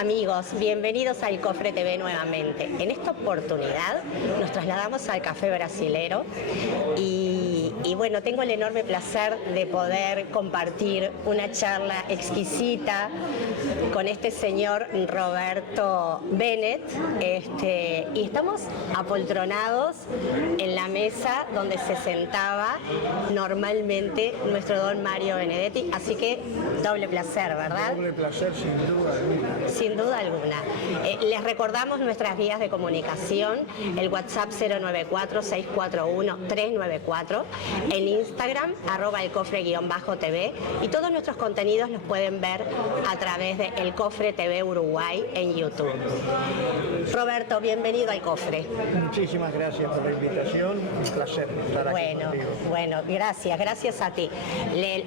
Amigos, bienvenidos al Cofre TV nuevamente. En esta oportunidad nos trasladamos al Café Brasilero y bueno, tengo el enorme placer de poder compartir una charla exquisita con este señor Roberto Bennett, y estamos apoltronados en la mesa donde se sentaba normalmente nuestro don Mario Benedetti, así que doble placer, ¿verdad? Doble placer, sin duda alguna. Sin duda alguna. Les recordamos nuestras vías de comunicación, el WhatsApp 094-641-394, en Instagram, @elcofre_tv, y todos nuestros contenidos los pueden ver a través de El Cofre TV Uruguay en YouTube. Roberto, bienvenido al Cofre. Muchísimas gracias por la invitación, un placer estar aquí contigo. Bueno, gracias a ti.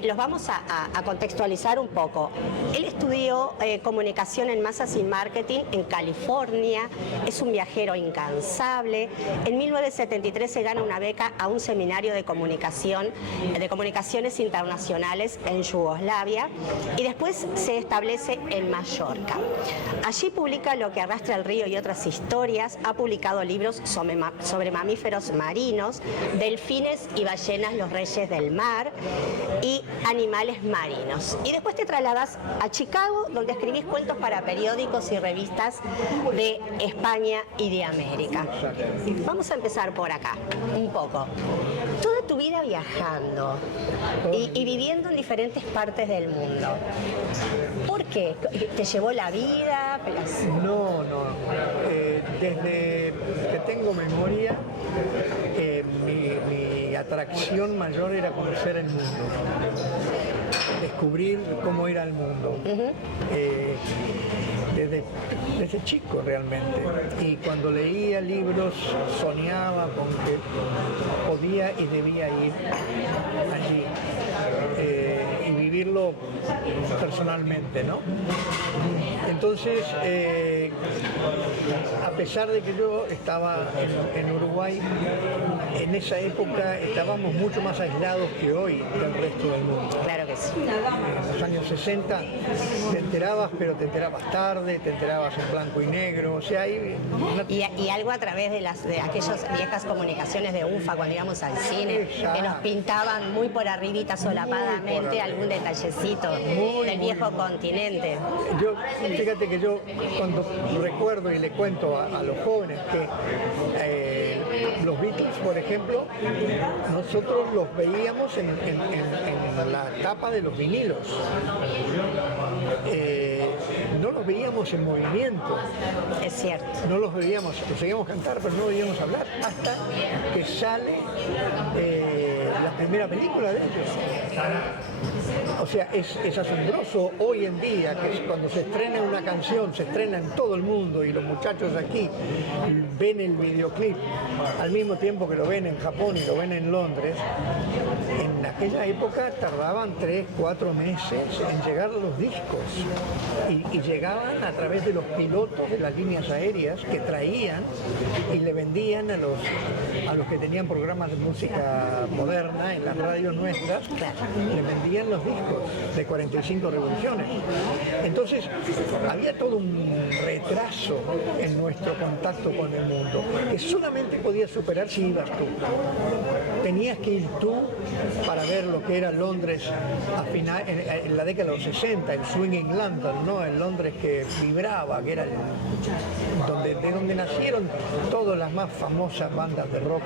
Los vamos a contextualizar un poco. Él estudió comunicación en masas y marketing en California, es un viajero incansable. En 1973 se gana una beca a un seminario de comunicaciones internacionales en Yugoslavia y después se establece en Mallorca. Allí publica Lo que arrastra el río y otras historias, ha publicado libros sobre mamíferos marinos, delfines y ballenas, los reyes del mar, y animales marinos. Y después te trasladas a Chicago, donde escribís cuentos para periódicos y revistas de España y de América. Vamos a empezar por acá, un poco. Toda tu vida viajando y viviendo en diferentes partes del mundo. ¿Por qué? ¿Te llevó la vida? No. Desde que tengo memoria, mi atracción mayor era conocer el mundo, descubrir cómo era el mundo. Desde chico realmente, y cuando leía libros soñaba con que podía y debía ir allí y vivirlo personalmente, ¿no? Entonces, a pesar de que yo estaba en Uruguay, en esa época estábamos mucho más aislados que hoy del resto del mundo. Claro que sí. En los años 60 te enterabas, pero te enterabas tarde, te enterabas en blanco y negro, o sea, hay y algo a través de aquellas viejas comunicaciones de UFA cuando íbamos al cine, exacto, que nos pintaban muy por arribita solapadamente algún detallecito del viejo continente. Fíjate que yo cuando recuerdo y le cuento a los jóvenes que los Beatles, por ejemplo, nosotros los veíamos en la tapa de los vinilos. No los veíamos en movimiento. Es cierto. No los veíamos, conseguíamos cantar, pero no veíamos hablar hasta que sale la primera película de ellos. O sea, es asombroso hoy en día que cuando se estrena una canción, se estrena en todo el mundo y los muchachos aquí ven el videoclip al mismo tiempo que lo ven en Japón y lo ven en Londres. En aquella época tardaban 3-4 meses en llegar los discos y llegaban a través de los pilotos de las líneas aéreas que traían y le vendían a los que tenían programas de música moderna en las radios nuestras, le vendían los discos de 45 revoluciones. Entonces había todo un retraso en nuestro contacto con el mundo que solamente podías superar si ibas tú. Tenías que ir tú para ver lo que era Londres en la década de los 60, el Swing in London, ¿no? El Londres que vibraba, que era de donde nacieron todas las más famosas bandas de rock,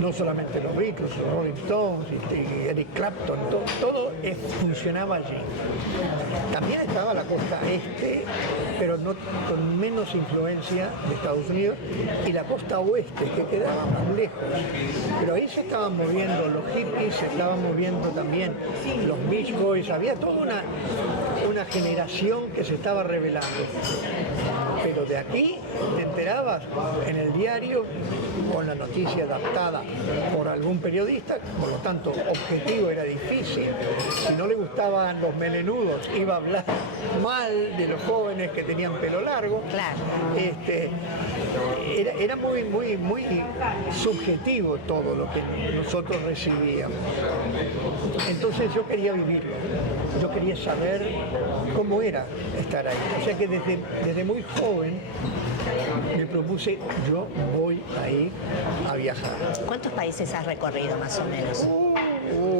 no solamente los Beatles, los Rolling Stones, y Eric Clapton, todo funcionaba allí. También estaba la costa este, pero con menos influencia de Estados Unidos, y la costa oeste, que quedaba más lejos. Pero ahí se estaban moviendo los hippies, se estaban moviendo también los Beach Boys, había toda una generación que se estaba revelando. Pero de aquí te enterabas en el diario con la noticia adaptada por algún periodista, por lo tanto objetivo era difícil. Si no le gustaban los melenudos, iba a hablar mal de los jóvenes que tenían pelo largo. Claro. Era muy subjetivo todo lo que nosotros recibíamos. Entonces yo quería vivirlo, yo quería saber cómo era estar ahí. O sea que desde muy joven me propuse, yo voy ahí a viajar. ¿Cuántos países has recorrido más o menos?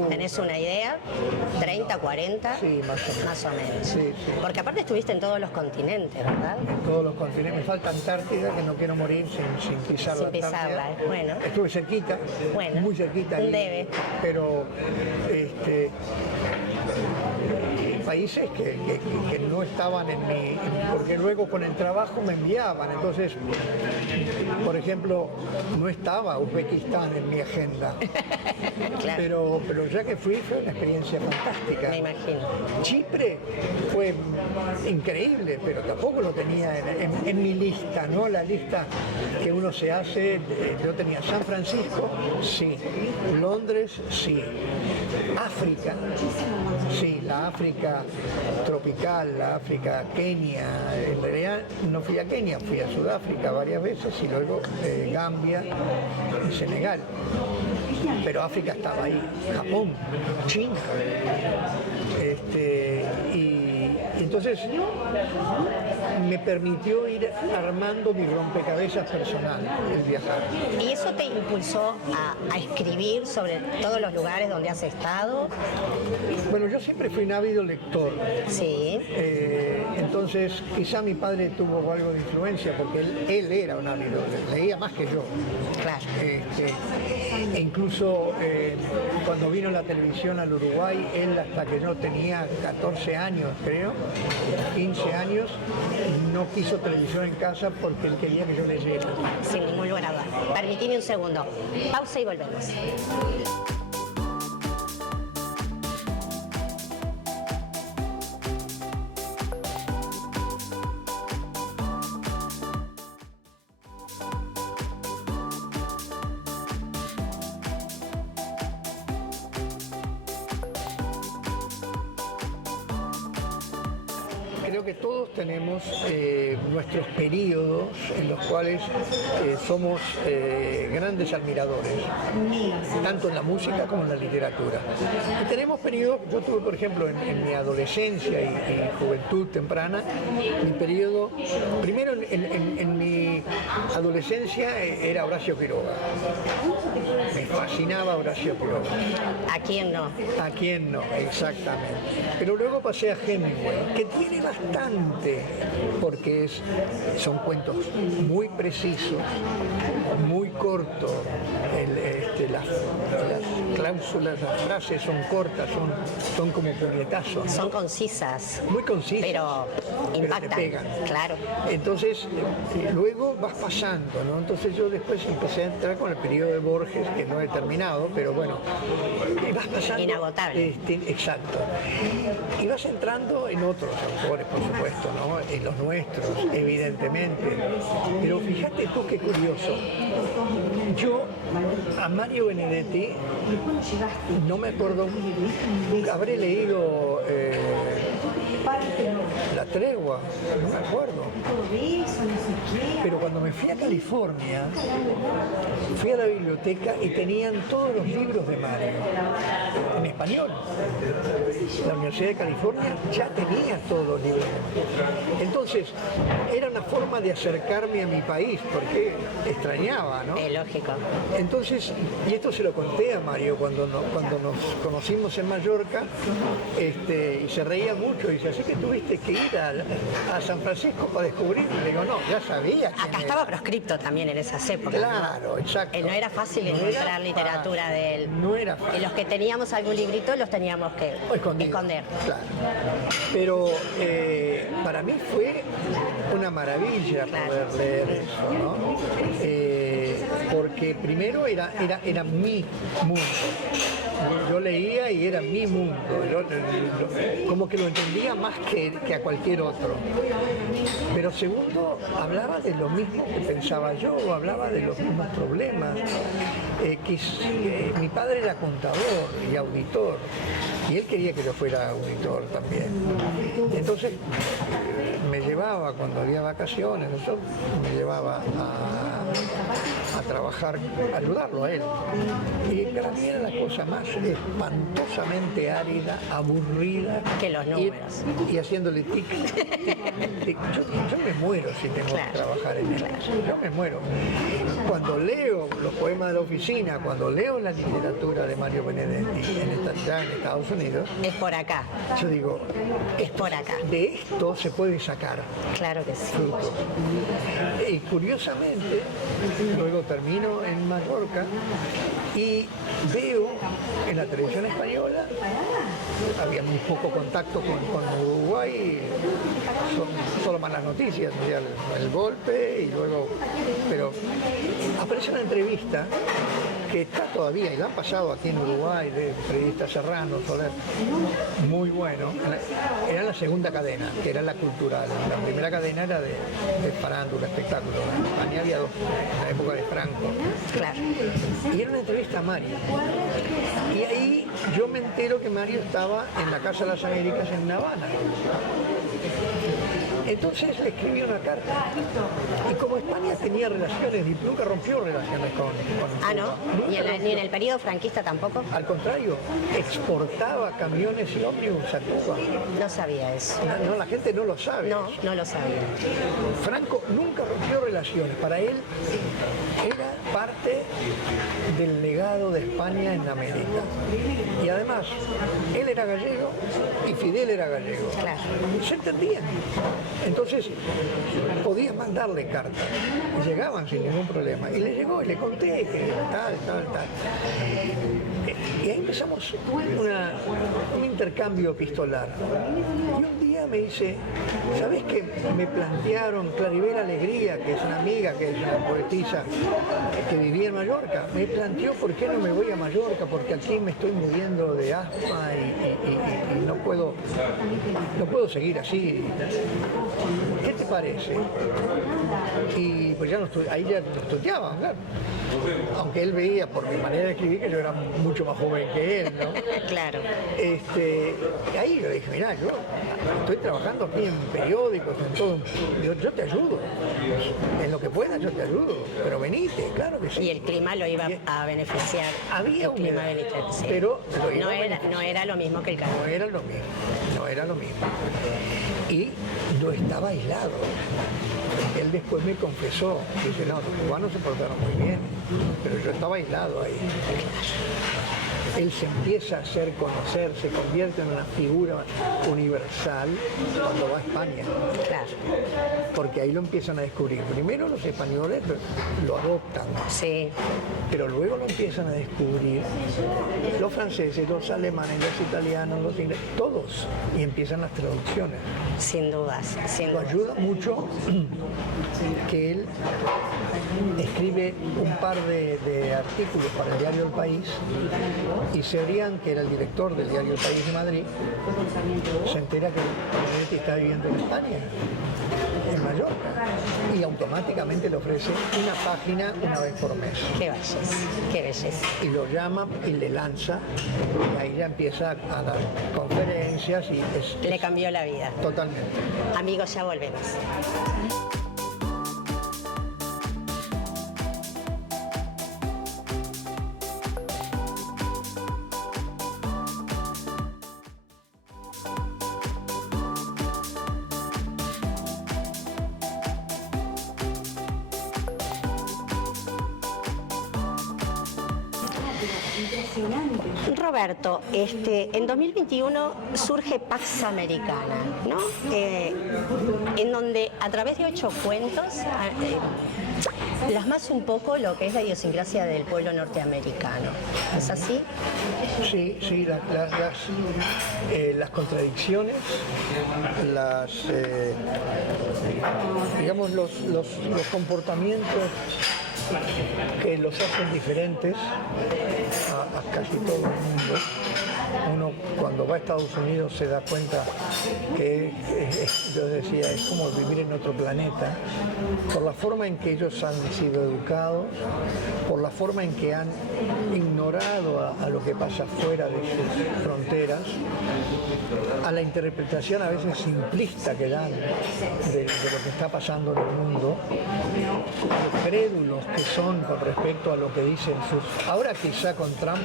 ¿Tenés una idea? ¿30, 40? Sí, más o menos. Más o menos. Sí. Porque aparte estuviste en todos los continentes, ¿verdad? En todos los continentes. Me falta Antártida, que no quiero morir sin pisar la Antártida. Sin pisarla, bueno. Estuve cerquita, muy cerquita. Un debe. Pero países que no estaban en mi... Porque luego con el trabajo me enviaban. Entonces, por ejemplo, no estaba Uzbekistán en mi agenda. Claro. Pero ya que fue una experiencia fantástica. Me imagino. Chipre fue increíble, pero tampoco lo tenía en mi lista, ¿no? La lista que uno se hace, yo tenía San Francisco, sí. Londres, sí. África, sí, la África tropical, la África, Kenia. En realidad no fui a Kenia, fui a Sudáfrica varias veces y luego Gambia y Senegal. Pero África estaba ahí, Japón, China. Y entonces me permitió ir armando mi rompecabezas personal, el viajar. ¿Y eso te impulsó a escribir sobre todos los lugares donde has estado? Bueno, yo siempre fui un ávido lector. Sí. Entonces, quizá mi padre tuvo algo de influencia, porque él era un ávido, leía más que yo. Claro. E incluso cuando vino la televisión al Uruguay, él hasta que yo tenía 14 años, creo, 15 años, no quiso televisión en casa porque él quería que yo leyera. Sin ningún lugar a dudas. Permitime un segundo. Pausa y volvemos. Creo que todos tenemos nuestros periodos en los cuales somos grandes admiradores, tanto en la música como en la literatura. Y tenemos periodos, yo tuve por ejemplo en mi adolescencia y juventud temprana, mi periodo, primero en mi adolescencia era Horacio Quiroga. Me fascinaba Horacio Quiroga. ¿A quién no? ¿A quién no? Exactamente. Pero luego pasé a Hemingway, que tiene bastante, porque son cuentos muy precisos, muy cortos, las cláusulas, las frases son cortas, son como puñetazos, ¿no? Son concisas. Muy concisas. Pero impactan. Te pegan. Claro. Entonces, luego vas pasando, ¿no? Entonces yo después empecé a entrar con el periodo de Borges, que no he terminado, pero bueno, vas pasando. Inagotable. Exacto. Y vas entrando en otros autores, por supuesto, ¿no? En los nuestros, evidentemente. Pero fíjate tú qué curioso. Yo a Mario Benedetti no me acuerdo, habré leído La Tregua, no me acuerdo. Pero cuando me fui a California, fui a la biblioteca y tenían todos los libros de Mario, en español. La Universidad de California ya tenía todos los libros de Mario. Entonces, era una forma de acercarme a mi país, porque extrañaba, ¿no? Es lógico. Entonces, y esto se lo conté a Mario cuando nos conocimos en Mallorca, y se reía mucho, y dice, así que tuviste que ir a San Francisco para descubrir. Le digo, no, ya sabía. Acá estaba proscripto también en esas épocas. Claro, ¿no? exacto. No era fácil encontrar literatura de él. No era fácil. Y los que teníamos algún librito los teníamos que esconder. Claro. Pero para mí fue una maravilla poder leer eso, ¿no? Porque primero era mi mundo. Yo leía y era mi mundo. Como que lo entendía más que a cualquier otro. Pero segundo, hablaba de lo mismo que pensaba yo, hablaba de los mismos problemas. Mi padre era contador y auditor, y él quería que yo fuera auditor también. Entonces me llevaba, cuando había vacaciones, eso, me llevaba a trabajar, a ayudarlo a él. Y para mí era la cosa más espantosamente árida, aburrida. Que los números. Y haciéndole tic, tic, tic. Yo me muero si tengo que trabajar en eso. Yo me muero. Cuando leo los poemas de la oficina, cuando leo la literatura de Mario Benedetti ya en Estados Unidos, es por acá. Yo digo, es por acá. De esto se puede sacar. Claro que sí. Frutos. Y curiosamente, luego termino en Mallorca y veo en la televisión española, había muy poco contacto con Uruguay, solo malas noticias, el golpe y luego, pero aparece una entrevista que está todavía, y la han pasado aquí en Uruguay, de periodista Serrano, Soler, muy bueno. Era la segunda cadena, que era la cultural. La primera cadena era de farándula, espectáculo. En España había dos, en la época de Franco. Claro. Y era una entrevista a Mario. Y ahí yo me entero que Mario estaba en la Casa de las Américas en La Habana. Entonces le escribí una carta. Y como España tenía relaciones, y nunca rompió relaciones con Ah, ¿no? ¿Ni en el periodo franquista tampoco? Al contrario, exportaba camiones y ómnibus a Cuba. No sabía eso. No, la gente no lo sabe. No, no lo sabía. Franco nunca rompió relaciones. Para él era parte del legado de España en América. Y además, él era gallego y Fidel era gallego. Claro. Se entendían. Entonces, podías mandarle cartas. Y llegaban sin ningún problema. Y le llegó y le conté que tal. Y ahí empezamos un intercambio epistolar. Y un día me dice, ¿sabés qué? Me plantearon Claribel Alegría, que es una amiga, que es una poetisa que vivía en Mallorca, me planteó por qué no me voy a Mallorca, porque aquí me estoy muriendo de asma y no puedo seguir así. ¿Qué te parece? Y pues ahí ya nos tuteaban, claro. Aunque él veía por mi manera de escribir que yo era mucho más joven que él, ¿no? Claro. Y ahí yo dije, mirá, yo estoy trabajando aquí en periódicos, en todo. Yo te ayudo. En lo que pueda yo te ayudo. Pero venite, claro que sí. Y el clima lo iba a beneficiar. Había humedad, sí. pero no era lo mismo que el calor. No era lo mismo. Y yo estaba aislado. Él después me confesó, dice, no, los cubanos se portaron muy bien, pero yo estaba aislado ahí. Él se empieza a hacer conocer, se convierte en una figura universal cuando va a España. Claro. Porque ahí lo empiezan a descubrir. Primero los españoles lo adoptan. Sí. Pero luego lo empiezan a descubrir los franceses, los alemanes, los italianos, los ingleses, todos. Y empiezan las traducciones. Sin dudas, sin Lo dudas. ayuda mucho que él escribe un par de artículos para el diario El País y Cebrián, que era el director del diario El País de Madrid, se entera que Benedetti está viviendo en España, en Mallorca, y automáticamente le ofrece una página una vez por mes. Qué belleza, qué belleza. Y lo llama y le lanza, y ahí ya empieza a dar conferencias y Le cambió la vida. Totalmente. Amigos, ya volvemos. Roberto, en 2021 surge Pax Americana, ¿no? En donde a través de 8 cuentos plasmas un poco lo que es la idiosincrasia del pueblo norteamericano. ¿Es así? Sí, las contradicciones, digamos los comportamientos que los hacen diferentes a casi todo el mundo, Uno cuando va a Estados Unidos se da cuenta que, yo decía, es como vivir en otro planeta, por la forma en que ellos han sido educados, por la forma en que han ignorado a lo que pasa fuera de sus fronteras, a la interpretación a veces simplista que dan de lo que está pasando en el mundo, los crédulos que son con respecto a lo que dicen sus... Ahora quizá con Trump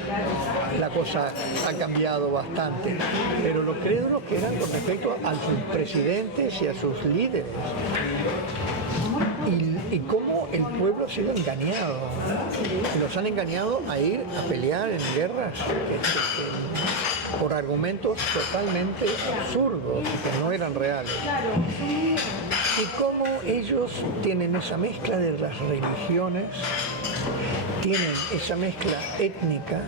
la cosa ha cambiado bastante, pero los crédulos que eran con respecto a sus presidentes y a sus líderes. Y cómo el pueblo ha sido engañado. Los han engañado a ir a pelear en guerras por argumentos totalmente absurdos, que no eran reales. Y cómo ellos tienen esa mezcla de las religiones, tienen esa mezcla étnica,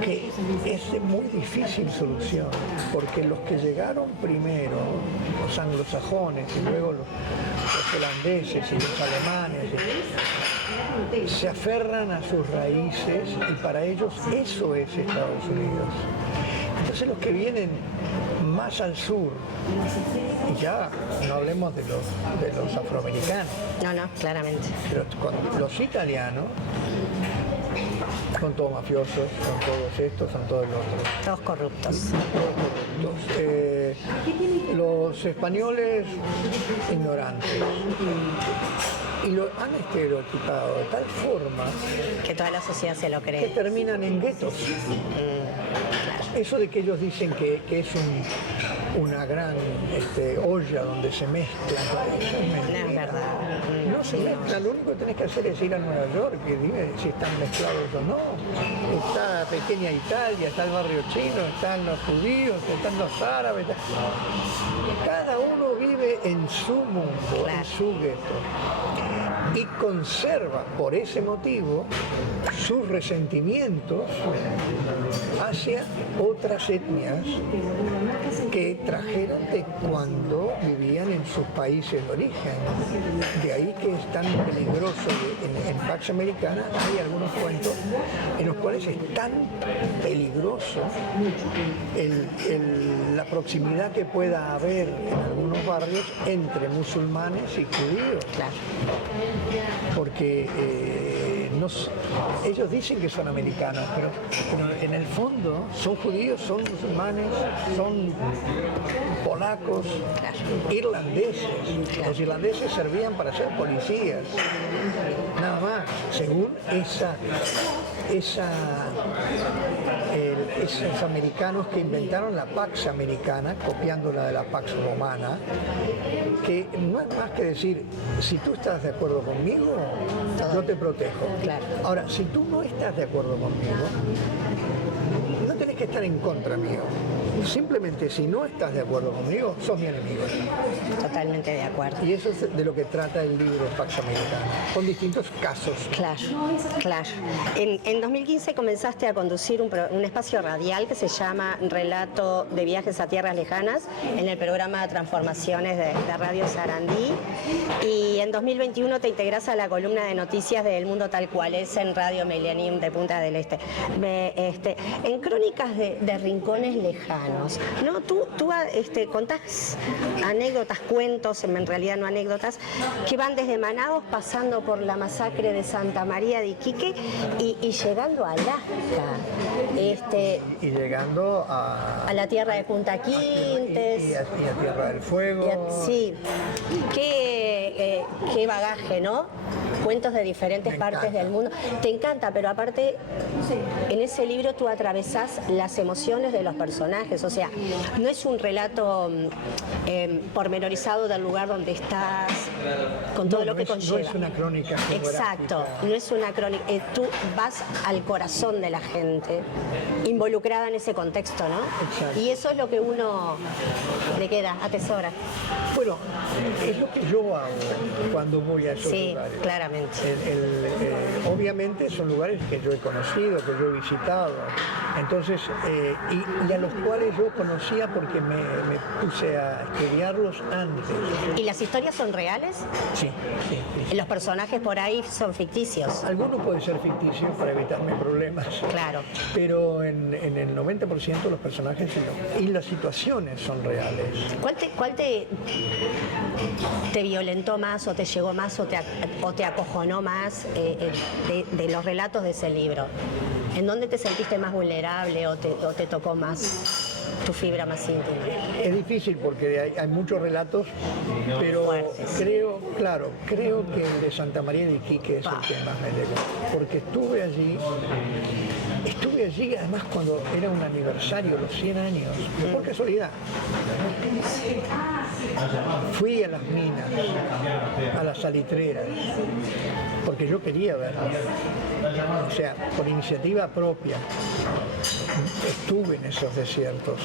que es de muy difícil solución, porque los que llegaron primero, los anglosajones y luego los holandeses y los alemanes, se aferran a sus raíces y para ellos eso es Estados Unidos. Entonces los que vienen más al sur, y ya no hablemos de los afroamericanos, No, claramente. pero los italianos, son todos mafiosos, son todos estos, son todos los otros. Todos corruptos. Todos corruptos. Los españoles, ignorantes. Y lo han estereotipado de tal forma Que toda la sociedad se lo que cree. terminan en guetos. Eso de que ellos dicen que es una gran olla donde se mezclan, eso es mentira. No es verdad. No se mezclan, lo único que tenés que hacer es ir a Nueva York y dime si están mezclados o no. Está la pequeña Italia, está el barrio chino, están los judíos, están los árabes. Cada uno vive en su mundo, Claro. en su gueto. Y conserva por ese motivo sus resentimientos hacia otras etnias que trajeron de cuando vivían en sus países de origen. De ahí que es tan peligroso, en Pax Americana hay algunos cuentos en los cuales es tan peligroso la proximidad que pueda haber en algunos barrios entre musulmanes y judíos. Claro. Porque ellos dicen que son americanos, pero en el fondo son judíos, son musulmanes, son polacos, irlandeses. Los irlandeses servían para ser policías, nada más, según esos americanos que inventaron la Pax Americana, copiándola de la Pax Romana, que no es más que decir, si tú estás de acuerdo conmigo, yo te protejo. Claro. Ahora, si tú no estás de acuerdo conmigo, no tenés que estar en contra mío. Simplemente si no estás de acuerdo conmigo, sos mi enemigo. Totalmente de acuerdo. Y eso es de lo que trata el libro Pax Americana, con distintos casos. Claro, claro. En 2015 comenzaste a conducir un espacio radial que se llama Relato de Viajes a Tierras Lejanas en el programa de Transformaciones de Radio Sarandí. Y en 2021 te integras a la columna de noticias de El Mundo Tal Cual es en Radio Millennium de Punta del Este. En Crónicas de Rincones Lejanos, ¿no? Tú contás anécdotas, cuentos, en realidad no anécdotas, que van desde Manaos pasando por la masacre de Santa María de Iquique y llegando a Alaska. Y llegando a la tierra de Punta Quintes. Y a Tierra del Fuego. Sí, qué bagaje, ¿no? Cuentos de diferentes partes del mundo. Te encanta, pero aparte, en ese libro tú atravesás las emociones de los personajes, o sea, no es un relato pormenorizado del lugar donde estás, con todo lo que conlleva. No es una crónica geográfica. Exacto, no es una crónica. Tú vas al corazón de la gente, involucrada en ese contexto, ¿no? Exacto. Y eso es lo que uno le atesora. Bueno, es lo que yo hago cuando voy a esos Sí, lugares. claramente. Exactamente. Obviamente son lugares que yo he conocido, que yo he visitado, entonces, y a los cuales yo conocía porque me puse a estudiarlos antes. ¿Y las historias son reales? Sí, sí, sí. Los personajes por ahí son ficticios. Algunos pueden ser ficticios para evitarme problemas, Claro. pero en el 90% los personajes sí, y las situaciones son reales. ¿Cuál te violentó más o te llegó más o te acojonó más de los relatos de ese libro? ¿En dónde te sentiste más vulnerable o te tocó más tu fibra más íntima? Es difícil porque hay muchos relatos, pero Fuertes. creo que el de Santa María de Iquique es el que más me llegó, porque estuve allí además cuando era un aniversario, los 100 años, por casualidad. Fui a las minas, a las salitreras, porque yo quería verlas. O sea, por iniciativa propia. Estuve en esos desiertos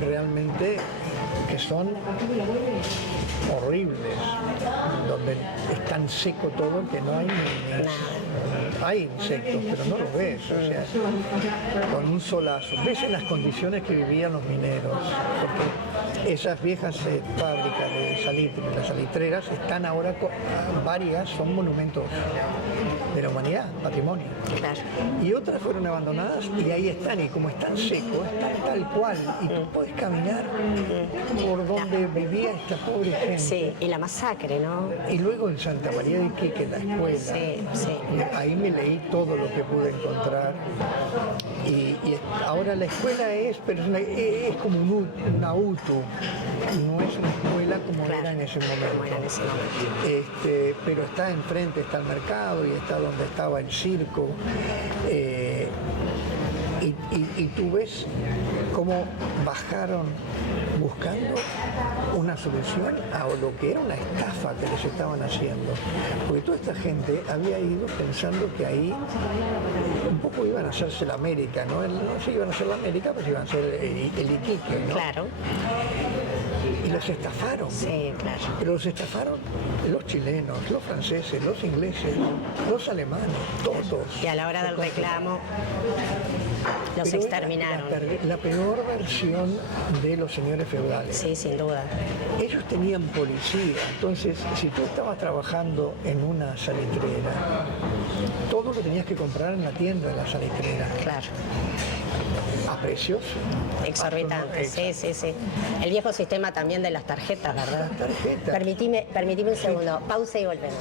realmente que son horribles, donde es tan seco todo que no hay hay insectos, pero no los ves, o sea, con un solazo. Ves en las condiciones que vivían los mineros, porque esas viejas fábricas de salitre, las salitreras, están ahora, varias son monumentos de la humanidad, patrimonio. Claro. Y otras fueron abandonadas y ahí están, y como están secos, están tal cual, y tú puedes caminar por donde vivía esta pobre gente. Sí, y la masacre, ¿no? Y luego en Santa María de Iquique, en la escuela, Sí, sí. ahí me leí todo lo que pude encontrar. Y ahora la escuela es como una UTU, no es una escuela como Claro, era en ese momento. como era en ese momento. Pero está enfrente, está el mercado y está donde estaba el circo. Y tú ves cómo bajaron buscando una solución a lo que era una estafa que les estaban haciendo. Porque toda esta gente había ido pensando que ahí un poco iban a hacerse la América, ¿no? No se iban a hacer la América, pues iban a ser el Iquique, ¿no? Claro. Y los estafaron. Sí, claro. Pero los estafaron los chilenos, los franceses, los ingleses, los alemanes, todos. Y a la hora del reclamo los Pero exterminaron. La peor versión de los señores feudales. Sí, sin duda. Ellos tenían policía, entonces si tú estabas trabajando en una salitrera, todo lo tenías que comprar en la tienda de la salitrera, Claro. a precios Exorbitantes, sí, sí, sí. El viejo sistema también de las tarjetas, ¿verdad? Las tarjetas. Permitime un segundo. Pausa y volvemos.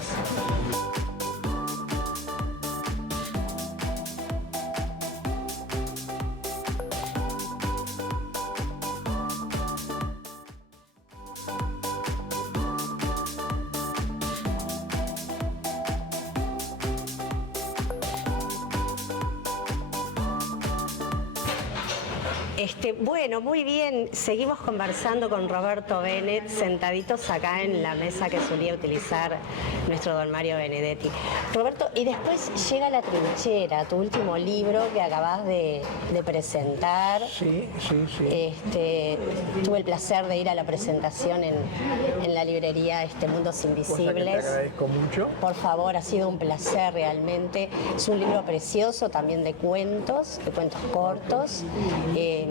Bueno, muy bien. Seguimos conversando con Roberto Bennett, sentaditos acá en la mesa que solía utilizar nuestro don Mario Benedetti. Roberto, y después llega La Trinchera, tu último libro que acabas de presentar. Sí, sí, sí. Tuve el placer de ir a la presentación en la librería Mundos Cosa que Invisibles. te agradezco mucho. Por favor, ha sido un placer realmente. Es un libro precioso también de cuentos cortos, que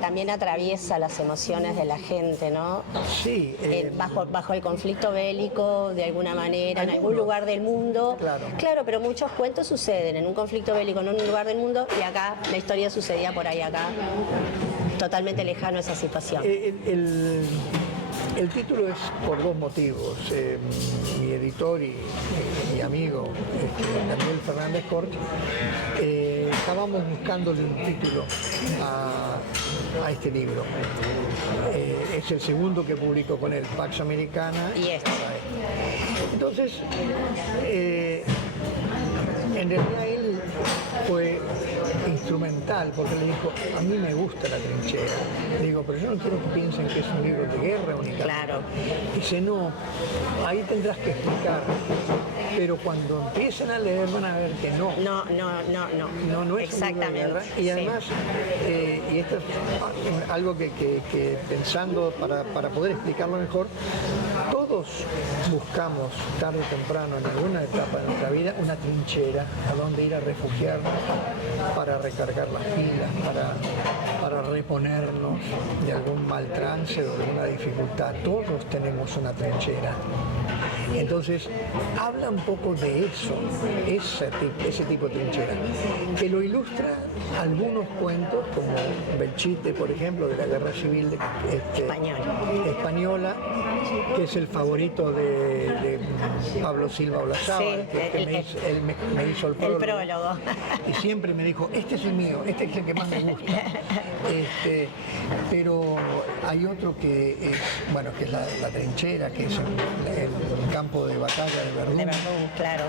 también atraviesa las emociones de la gente, ¿no? Sí. Bajo el conflicto bélico, de alguna manera, en algún lugar del mundo. Claro. Pero muchos cuentos suceden en un conflicto bélico, no en un lugar del mundo, y acá la historia sucedía por ahí acá, totalmente lejano a esa situación. El título es por dos motivos. Mi editor y amigo, Daniel Fernández Cort, estábamos buscándole un título a este libro. Es el segundo que publico con él, Pax Americana. Y Entonces, en realidad él fue instrumental porque le dijo, a mí me gusta la trinchera. Le digo, pero yo no quiero que piensen que es un libro de guerra únicamente. Claro. Dice, no, ahí tendrás que explicar. Pero cuando empiecen a leer van a ver que no. No. No es un libro de guerra. Y además, y esto es algo que pensando para poder explicarlo mejor, todos buscamos tarde o temprano en alguna etapa de nuestra vida una trinchera a donde ir a refugiarnos para recargar las pilas, para reponernos de algún mal trance o de alguna dificultad. Todos tenemos una trinchera. Entonces, habla un poco de eso, ese tipo de trinchera, que lo ilustra algunos cuentos, como Belchite, por ejemplo, de la Guerra Civil española, que es el favorito de Pablo Silva Olazábal, él me hizo el prólogo. Y siempre me dijo, este es el mío, este es el que más me gusta. Pero hay otro que es la trinchera, que es el campo de batalla de Verdún. Claro.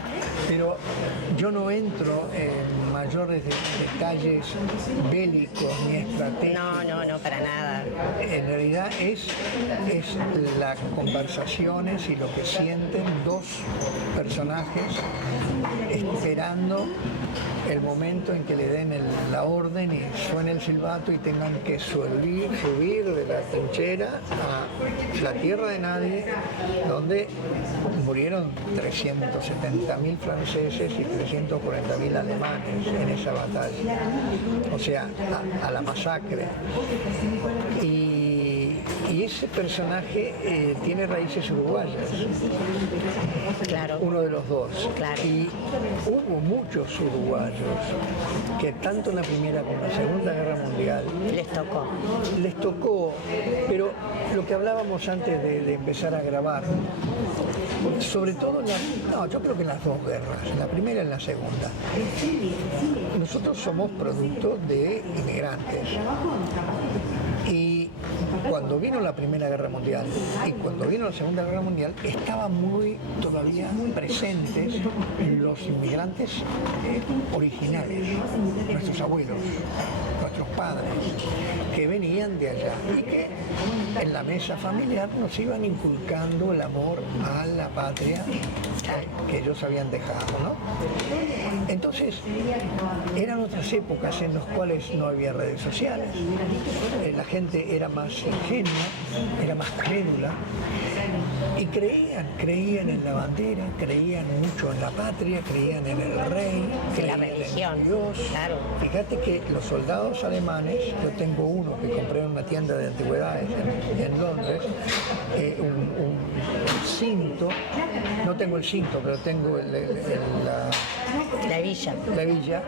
Pero yo no entro en mayores detalles bélicos ni estratégicos. No, para nada. En realidad es las conversaciones y lo que sienten dos personajes esperando el momento en que le den la orden y suene el silbato y tengan que subir de la trinchera a la tierra de nadie, donde murieron 370.000 franceses y 340.000 alemanes en esa batalla, o sea, a la masacre. Y ese personaje tiene raíces uruguayas, claro. Uno de los dos. Claro. Y hubo muchos uruguayos que tanto en la Primera como en la Segunda Guerra Mundial les tocó, pero lo que hablábamos antes de empezar a grabar, sobre todo yo creo que en las dos guerras, en la Primera y en la Segunda, nosotros somos producto de inmigrantes. Y cuando vino la Primera Guerra Mundial y cuando vino la Segunda Guerra Mundial, estaban todavía presentes los inmigrantes originales, nuestros abuelos, nuestros padres, que venían de allá y que en la mesa familiar nos iban inculcando el amor a la patria que ellos habían dejado, ¿no? Entonces, eran otras épocas en las cuales no había redes sociales, la gente era más ingenua, era más crédula y creían en la bandera, creían mucho en la patria, creían en el rey, en la religión, en Dios. Claro. Fíjate que los soldados alemanes, yo tengo uno que compré en una tienda de antigüedades en Londres, un cinto, no tengo el cinto, pero tengo la hebilla. La hebilla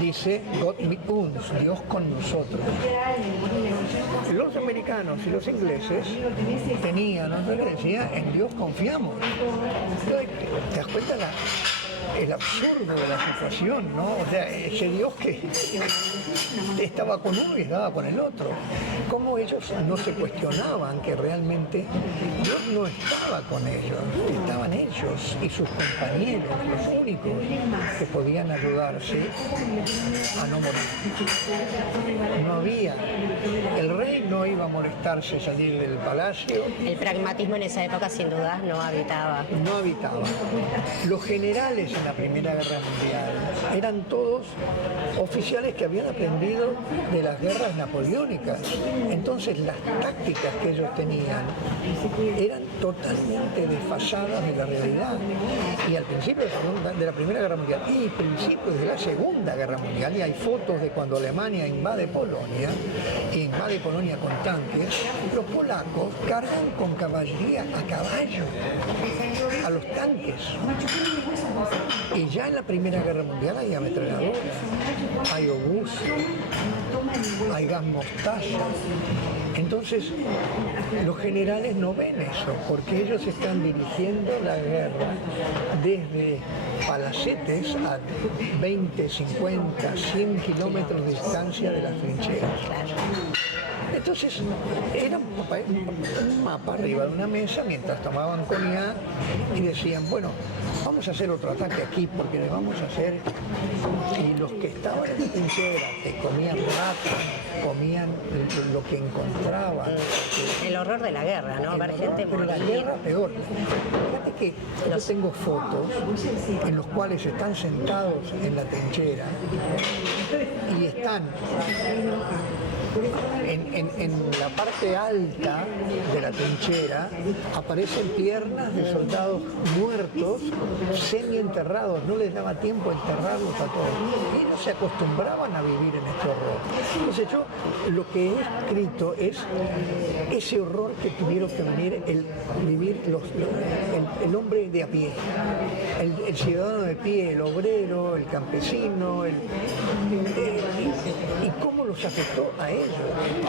dice Gott mit uns, Dios con nosotros. Los americanos y los ingleses tenían otra que decía, en Dios confiamos. ¿Te das cuenta el absurdo de la situación, ¿no? O sea, ese Dios que estaba con uno y estaba con el otro. Cómo ellos no se cuestionaban que realmente Dios no estaba con ellos, estaban ellos y sus compañeros, los únicos que podían ayudarse a no morir. No había, el rey no iba a molestarse salir del palacio. El pragmatismo en esa época sin duda no habitaba. No habitaba. Los generales en la Primera Guerra Mundial eran todos oficiales que habían aprendido de las guerras napoleónicas. Entonces las tácticas que ellos tenían eran totalmente desfasadas de la realidad. Y al principio de la Primera Guerra Mundial y principios de la Segunda Guerra Mundial, y hay fotos de cuando Alemania invade Polonia, y invade Polonia con tanques, los polacos cargan con caballería a caballo a los tanques. Y ya en la Primera Guerra Mundial hay ametralladoras, hay obús, hay gas mostaza, Entonces, los generales no ven eso, porque ellos están dirigiendo la guerra desde palacetes a 20, 50, 100 kilómetros de distancia de las trincheras. Entonces, era un mapa arriba de una mesa mientras tomaban cognac y decían, bueno, vamos a hacer otro ataque aquí porque le vamos a hacer... Y los que estaban en la trinchera, que comían ratas, comían lo que encontraban. El horror de la guerra, ¿no? Ver gente Pero la morir. guerra peor. Fíjate que yo tengo fotos en los cuales están sentados en la trinchera y están en la parte alta de la trinchera, aparecen piernas de soldados muertos, semi-enterrados, no les daba tiempo a enterrarlos a todos. Ellos se acostumbraban a vivir en este horror. Entonces yo lo que he escrito es ese horror que tuvieron que vivir el hombre de a pie, el ciudadano de pie, el obrero, el campesino, y cómo los afectó a ellos,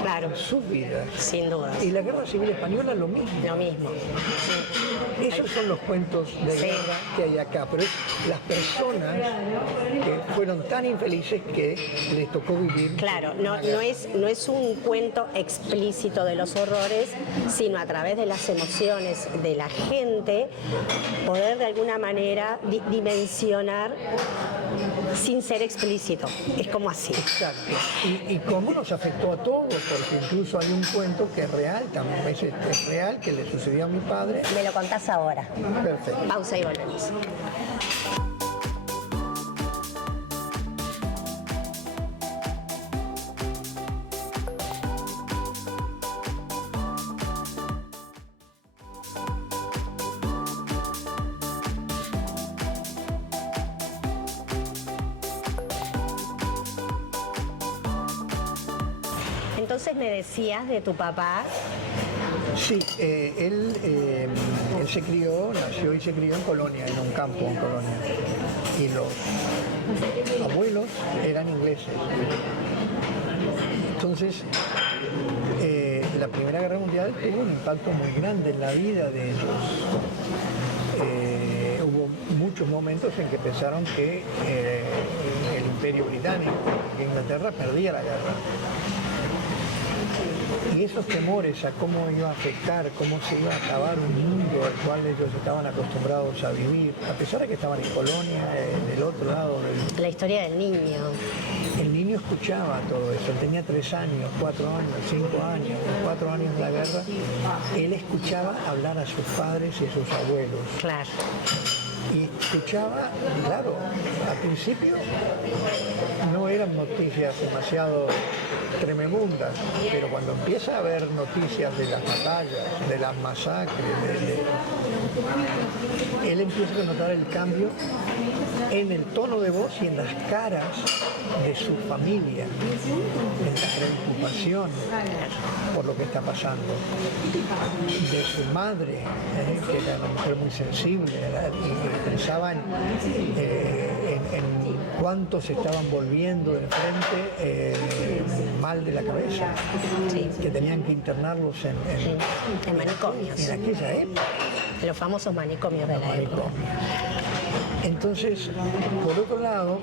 Claro, sus vidas. sin duda. Y la Guerra Civil Española lo mismo. Lo mismo. Esos son los cuentos de Sí. guerra que hay acá, pero es las personas que fueron tan infelices que les tocó vivir. Claro, no es un cuento explícito de los horrores, sino a través de las emociones de la gente, poder de alguna manera dimensionar sin ser explícito. Es como así. Exacto. Y cómo nos afectó a todos, porque incluso hay un cuento que es real, también es real, que le sucedió a mi padre. Me lo contás ahora. Perfecto. Pausa y volvemos. Entonces me decías de tu papá. Sí, él se crió, nació y se crió en Colonia, en un campo en Colonia. Y los abuelos eran ingleses. Entonces, la Primera Guerra Mundial tuvo un impacto muy grande en la vida de ellos. Hubo muchos momentos en que pensaron que el Imperio Británico, que Inglaterra perdía la guerra. Y esos temores a cómo iba a afectar, cómo se iba a acabar un mundo al cual ellos estaban acostumbrados a vivir, a pesar de que estaban en Colonia, del otro lado La historia del niño. el niño escuchaba todo eso, él tenía 3 años, 4 años, 5 años, 4 años de la guerra, él escuchaba hablar a sus padres y a sus abuelos. Claro. Y escuchaba, claro, al principio no eran noticias demasiado tremendas, pero cuando empieza a haber noticias de las batallas, de las masacres, él empieza a notar el cambio en el tono de voz y en las caras de su familia, en la preocupación por lo que está pasando, de su madre, que era una mujer muy sensible, y pensaba en cuántos estaban volviendo de frente mal de la cabeza, Sí. que tenían que internarlos En manicomios. en aquella época. Los famosos manicomios de la época. Entonces, por otro lado,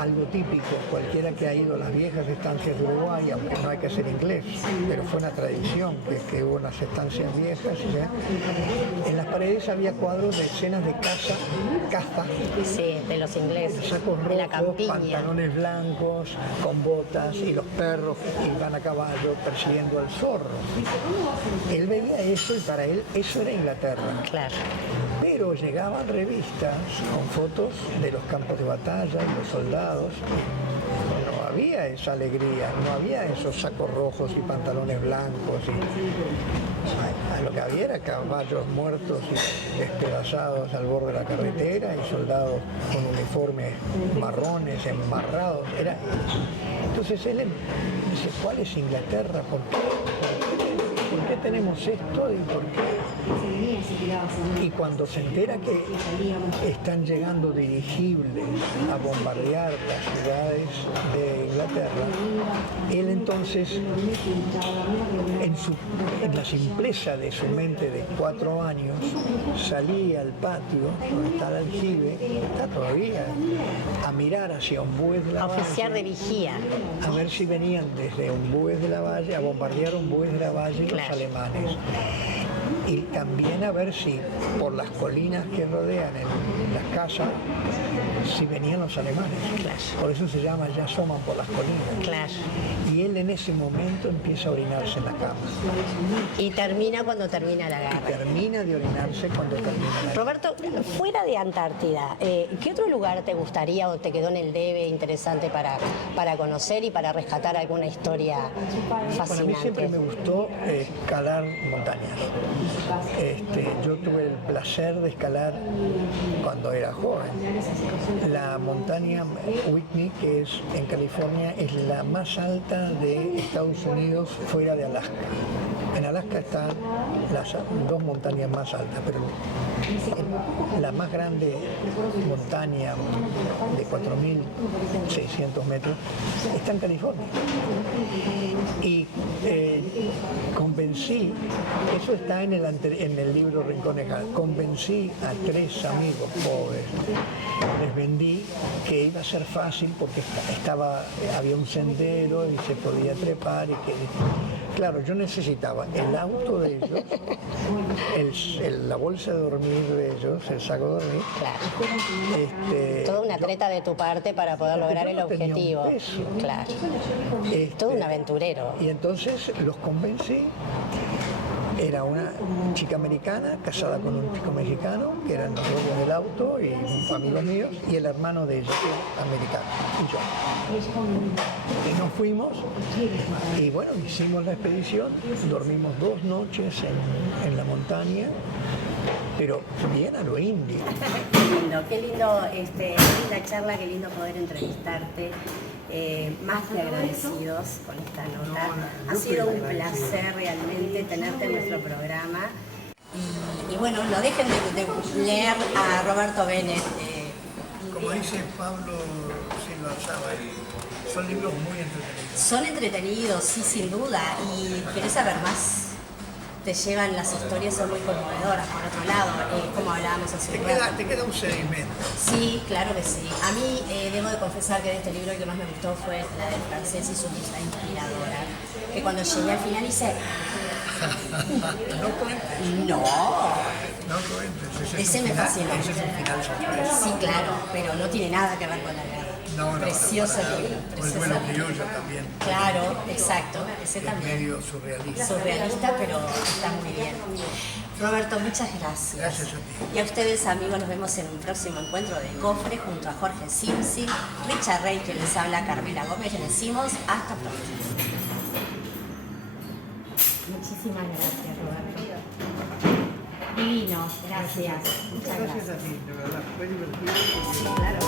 algo típico, cualquiera que ha ido a las viejas estancias de Uruguay, aunque no hay que ser inglés, pero fue una tradición, que hubo unas estancias viejas, ¿ya? En las paredes había cuadros de escenas de caza, Sí, de los ingleses. sacos de la rojos, campiña. pantalones blancos, con botas, y los perros iban a caballo persiguiendo al zorro. Él veía eso y para él eso era Inglaterra. Claro. Pero llegaban revistas con fotos de los campos de batalla y los soldados. No había esa alegría, no había esos sacos rojos y pantalones blancos. Lo que había era caballos muertos y despedazados al borde de la carretera y soldados con uniformes marrones, embarrados. Entonces él dice, ¿cuál es Inglaterra? ¿Por qué tenemos esto? ¿Y por qué Y cuando se entera que están llegando dirigibles a bombardear las ciudades de Inglaterra, él entonces, en la simpleza de su mente de 4 años, salía al patio donde está el aljibe, está todavía, a mirar hacia Ombúes de la Valle, Oficiar de vigía. a ver si venían desde Ombúes de la Valle, a bombardear Ombúes de la Valle los Claro. alemanes. Y también a ver si por las colinas que rodean en las casas, si venían los alemanes. Claro. Por eso se llama Ya asoman por las colinas. Claro. Y él en ese momento empieza a orinarse en la cama. Y termina cuando termina la Y guerra. termina de orinarse cuando termina la guerra. Roberto, fuera de Antártida, ¿qué otro lugar te gustaría o te quedó en el debe interesante para conocer y para rescatar alguna historia fascinante? Bueno, a mí siempre me gustó escalar montañas. Yo tuve el placer de escalar cuando era joven. La montaña Whitney, que es en California, es la más alta de Estados Unidos fuera de Alaska. En Alaska están las 2 montañas más altas, pero la más grande montaña de 4.600 metros está en California. Y convencí, eso está en el libro Rincones, convencí a 3 amigos pobres, les vendí que iba a ser fácil porque había un sendero y se podía trepar y que, claro, yo necesitaba el auto de ellos, la bolsa de dormir de ellos, el saco de dormir. Claro. Toda una treta de tu parte para poder lograr el no tenía un objetivo. peso. Claro. Todo un aventurero. Y entonces los convencí. Era una chica americana casada con un chico mexicano, que eran los dueños del auto y amigos míos, y el hermano de ella, americano, y yo. Y nos fuimos, y bueno, hicimos la expedición, dormimos 2 noches en la montaña, pero bien a lo indio. Qué lindo, linda charla, qué lindo poder entrevistarte. Más que agradecidos con esta nota. Ha sido un placer realmente tenerte en nuestro programa. Y bueno, no dejen de leer a Roberto Bennett. Como dice Pablo Silva Sábal, son libros muy entretenidos. Son entretenidos, sí, sin duda. Y querés saber más. Te llevan, las historias son muy conmovedoras, por otro lado, como hablábamos hace un rato. Te queda un sedimento. Sí, claro que sí. A mí debo de confesar que de este libro el que más me gustó fue la del francés y su risa inspiradora. Que cuando llegué al final hice... No cuentes. ¡No! No cuentes. Ese me fascinó. Ese es un final sorpresa. Sí, claro, pero no tiene nada que ver con la guerra. No, Precioso libro, O el precioso vuelo libro. criollo también. Claro, exacto, ese Es también. medio surrealista. Surrealista, pero está muy bien. Roberto, muchas gracias. Gracias a ti. Y a ustedes, amigos, nos vemos en un próximo encuentro de Cofre junto a Jorge Simsi, Richard Rey, que les habla, Carmela Gómez. Les decimos hasta pronto. Muchísimas gracias, Roberto. Divino, gracias. Muchas gracias. Gracias a ti, de verdad. Fue divertido. Sí, claro.